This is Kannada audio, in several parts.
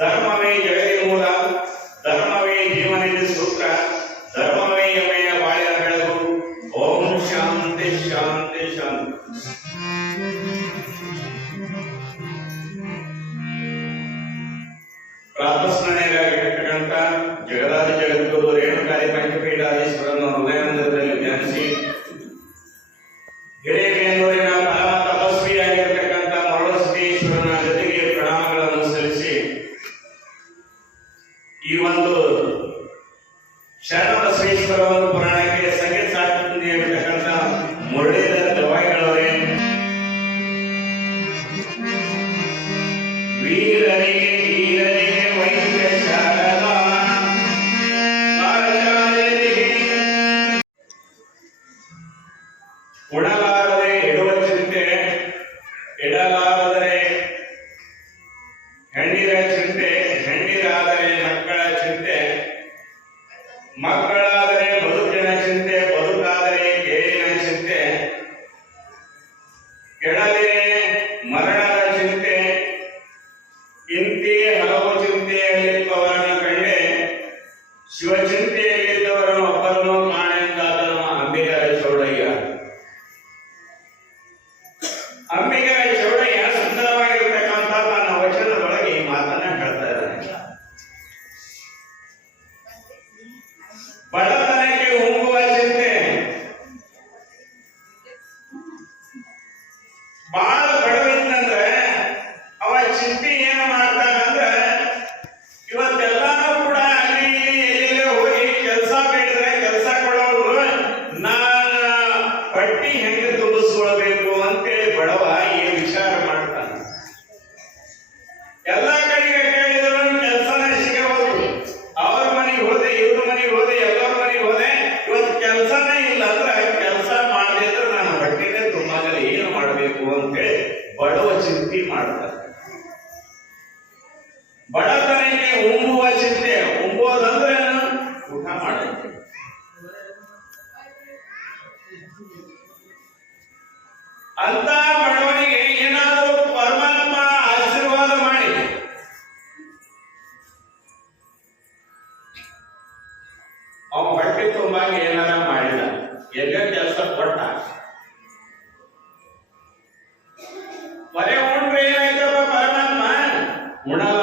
ಧರ್ಮವೇ ಜಗದಿ ಮೂಲ ಧರ್ಮವೇ ಜೀವನದ ಸೂತ್ರ ಧರ್ಮವೇ ಎಮೆಯ ಬಾಳಿನ ಬೆಳಕು ಓಂ ಶಾಂತಿ ಶಾಂತಿ ಶಾಂತಿ ಪ್ರಾತಸ್ಮರಣೆಗಾಗಿರ್ತಕ್ಕಂಥ ಶರಣ ಬಸವೇಶ್ವರ ಒಂದು ಪುರಾಣಕ್ಕೆ ಸಂಗೀತ ಸಾಹಿತ್ಯ ಇರತಕ್ಕಂಥ ಮುರಳೀಧರ ದವಾಯಿಗಳವರೇ ಕೆಳಗೆ ಮರಣದ ಚಿಂತೆ. ಇಂತಿ ಹಲವು ಚಿಂತೆಯಲ್ಲಿರುವವರನ್ನು ಕಂಡೆ. ಶಿವಚಿಂತೆಯಲ್ಲಿದ್ದವರನ್ನು ಒಬ್ಬರನ್ನು ಕಾಣೆಂದಾದನು ಅಂಬಿಗರ ಚೌಡಯ್ಯ. ಅಂಬಿಗರ ಚೌಡಯ್ಯ ಸುಂದರವಾಗಿರ್ತಕ್ಕಂಥ ತನ್ನ ವಚನದೊಳಗೆ ಈ ಮಾತನ್ನ ಹೇಳ್ತಾ ಬಡತನಕ್ಕೆ ಚಿಂತೆ ಮಾಡ್ತಾರೆ ಬಡತನಕ್ಕೆ ಉಂಬುವ ಚಿಂತೆ, ಉಂಬೋದಂದ್ರೆ? ಊಟ ಮಾಡೋದು ಅಂತ ಬಡವನಿಗೆ ಏನಾದರೂ ಪರಮಾತ್ಮ ಆಶೀರ್ವಾದ ಮಾಡಿ. ಅವ ಬಟ್ಟೆ ತುಂಬಾಗಿ ಏನಾರ ಮಾಡಿದ ಎಲ್ಲ ಕೆಲಸ ಕೊಟ್ಟ We're not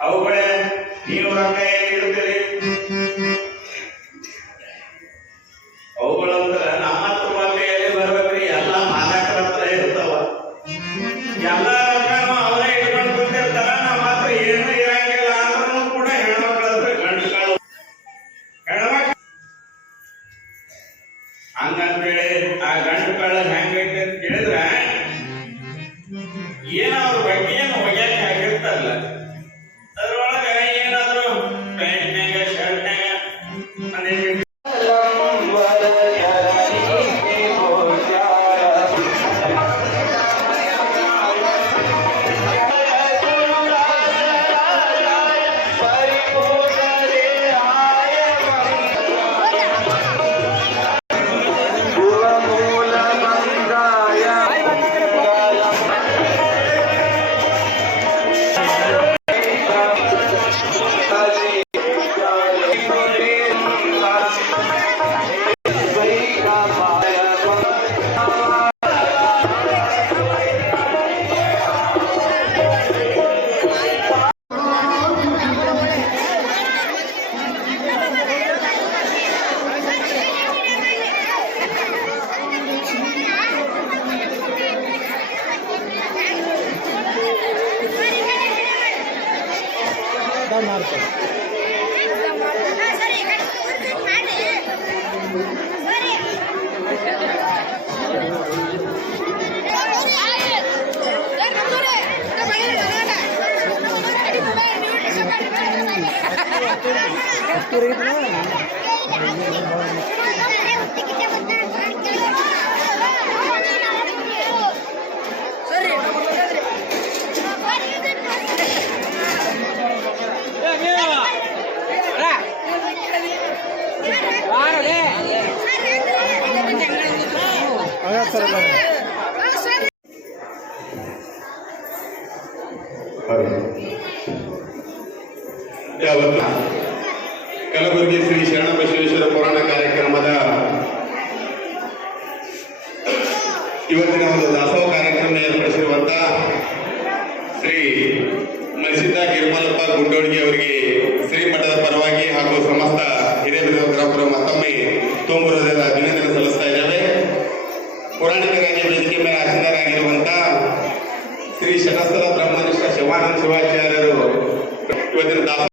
ಅವುಗಳೇ ನೀನು ರೊಕ್ಕ ಎಲ್ಲಿ ಇಡ್ತೀರಿ ಅವುಗಳಂದ್ರ ನಮ್ಮ ಮತ್ತೆ ಎಲ್ಲಿ ಬರ್ಬೇಕ್ರಿ. ಎಲ್ಲ ಮಾಲಕರ ಇರ್ತಾವ ಎಲ್ಲ இருக்கும் பத்து ரேட்னா ಕಲಬುರಗಿ ಶ್ರೀ ಶರಣ ಬಸವೇಶ್ವರ ಪುರಾಣ ಕಾರ್ಯಕ್ರಮದ ಇವತ್ತಿನ ಒಂದು ದಾಸೋಹ ಕಾರ್ಯಕ್ರಮ ಏರ್ಪಡಿಸಿರುವಂತ ಶ್ರೀ ಮಸಿದ್ದ ಗಿರ್ಮಲಪ್ಪ ಗುಂಡೋಡಿಗೆ ಅವರಿಗೆ ఉమానంద శివాచార్యులు వచ్చిన